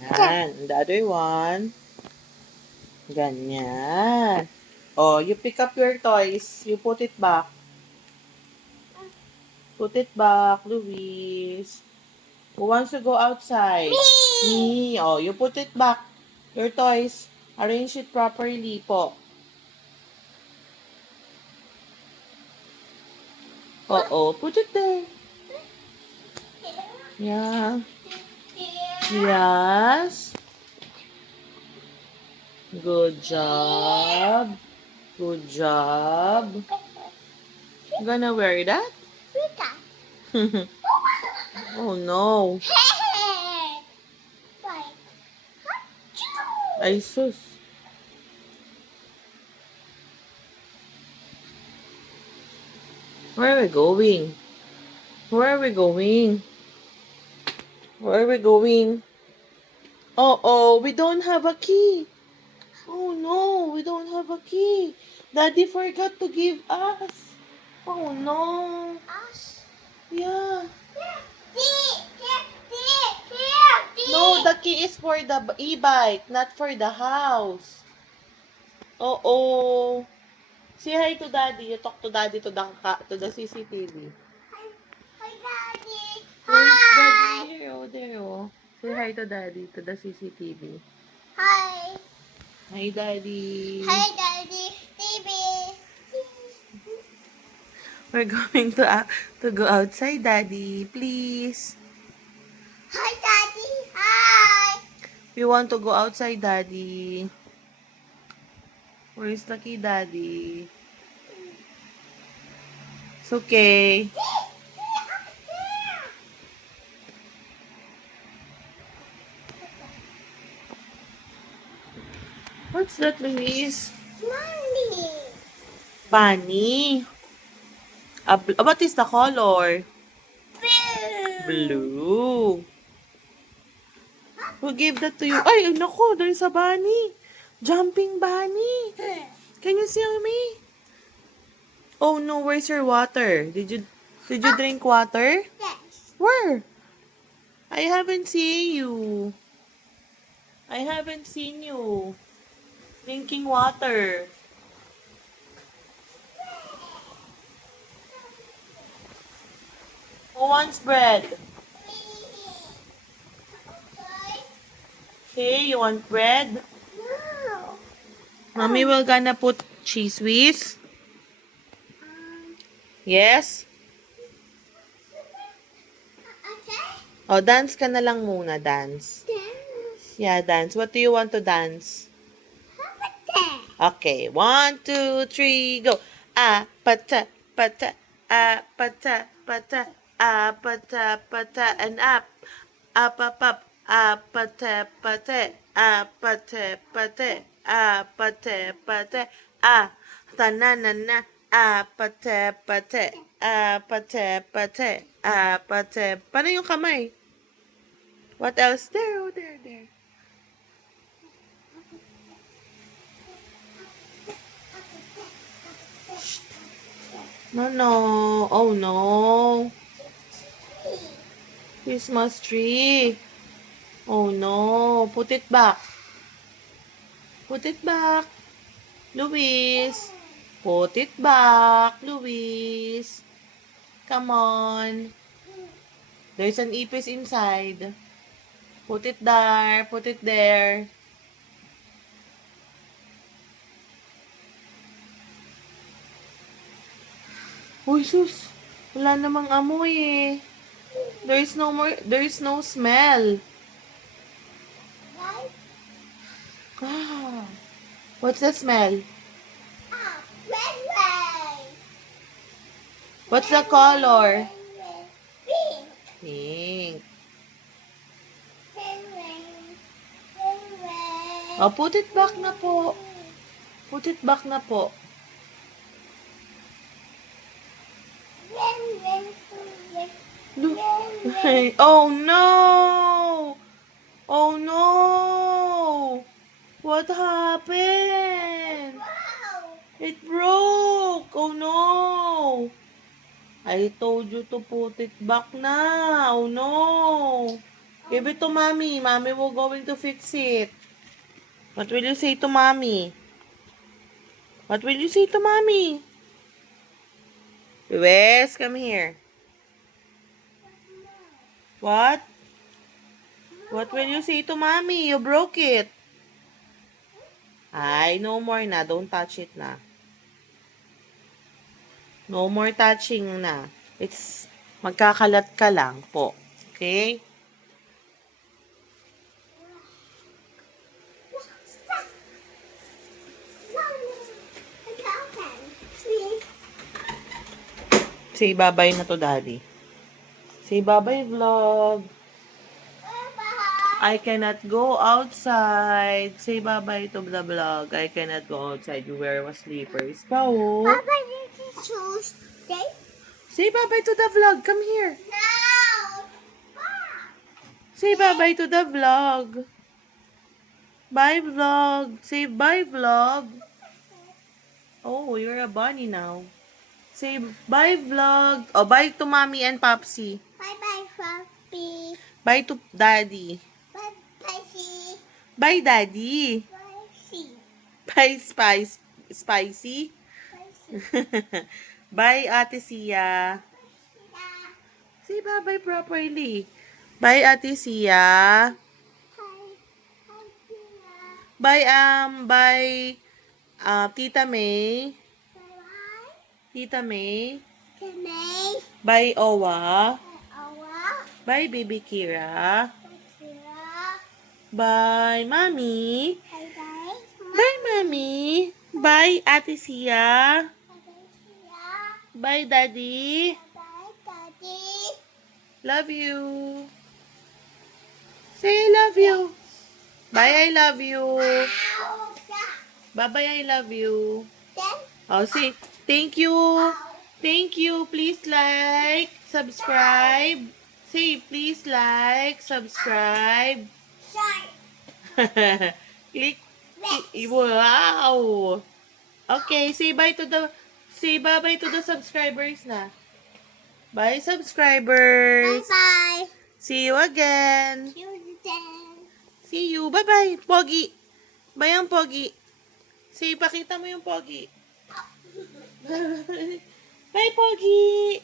Yan. The other one. Ganyan. Oh, you pick up your toys. You put it back. Put it back, Luis. Who wants to go outside? Me. Oh, you put it back. Your toys. Arrange it properly po. Uh-oh. Put it there. Yeah. Yes. Good job. Good job. Gonna wear that? Oh no. Ay sus. Where are we going? Where are we going? Where are we going? Oh, we don't have a key. Oh no, we don't have a key. Daddy forgot to give us. Oh no. Us? Yeah. Here. No, the key is for the e-bike, not for the house. Oh. Say hi to Daddy. You talk to Daddy to the CCTV. Hi, Daddy. Where's Hi. Daddy? There. Say hi to Daddy to the CCTV. Hi. Hi, Daddy. Hi, Daddy. TV. We're going to go outside, Daddy. Please. Hi, Daddy. Hi. We want to go outside, Daddy. Where's the key, Daddy? It's okay. What's that, Luis? Mommy. Bunny. What is the color? Blue. Blue. Who gave that to you? Ay, nako, there's a bunny. Jumping bunny. Can you see me? Oh no, where's your water? Did you drink water? Yes. Where? I haven't seen you. I haven't seen you drinking water. Who wants bread? Hey, you want bread? No. Mommy will gonna put cheese whiz. Yes? Okay. Oh, dance ka na lang muna, dance. Dance. Yeah, dance. What do you want to dance? How about that? Okay, 1, 2, 3, go. Pata, pata, pata, pata, pata, and up. Up, pata, pata, pata, pata, pata, pata, tananana, pata, pata, pata, pata, pata. Paano yung kamay? What else? There, oh, there. No. Oh, no. Christmas tree. Oh, no. Put it back. Put it back. Luis. Put it back, Luis. Come on. There's an ipis inside. Put it there. Put it there. Uy, sus. Wala namang amoy eh. There's no smell. Right? What's the smell? Red. What's the color? Pink. Pink. Red. Oh, put it back na po. Put it back na po. Oh no! Oh no! What happened? It broke! Oh no! I told you to put it back na! Oh no! Give it to mommy. Mommy will going to fix it. What will you say to mommy? What will you say to mommy? Wes, come here. What? What will you say to mommy? You broke it. Ay, no more na. Don't touch it na. No more touching na. It's magkakalat ka lang po. Okay? Say bye-bye na to, daddy. Say bye-bye, vlog. I cannot go outside. Say bye-bye to the vlog. I cannot go outside. You wear slippers pa, oh. Papa, this is Tuesday. Say bye-bye to the vlog. Come here. No. Say bye-bye to the vlog. Bye, vlog. Say bye, vlog. Oh, you're a bunny now. Say bye, vlog. Oh, bye to mommy and Popsy. Bye-bye, Papi. Bye to daddy. Bye-bye, Bye, daddy. Spicy. Bye, spicy. Spicy. Bye, Ate Sia. Yeah. Say bye-bye properly. Bye, Ate Sia. Hi. Hi, Tia. Bye, Tita May. Bye-bye. Tita May. Today. Bye, Owa. Awa. Bye, Baby Kira. Bye-bye. Bye, Mommy. Bye-bye. Bye, Mommy. Bye, Ate Sia. Bye-bye. Bye, Daddy. Bye-bye, Daddy. Love you. Say I love you. Bye, I love you. Ow. Bye-bye, I love you. Then, Oh, say thank you. Thank you. Please like, subscribe. Say please like, subscribe. sorry. Click. Wow. Okay, say bye-bye to the subscribers na. Bye, subscribers. Bye-bye. See you again. See you then. See you. Bye-bye, Pogi. Bye ang Pogi. Say, pakita mo yung Pogi. Bye, Pogi.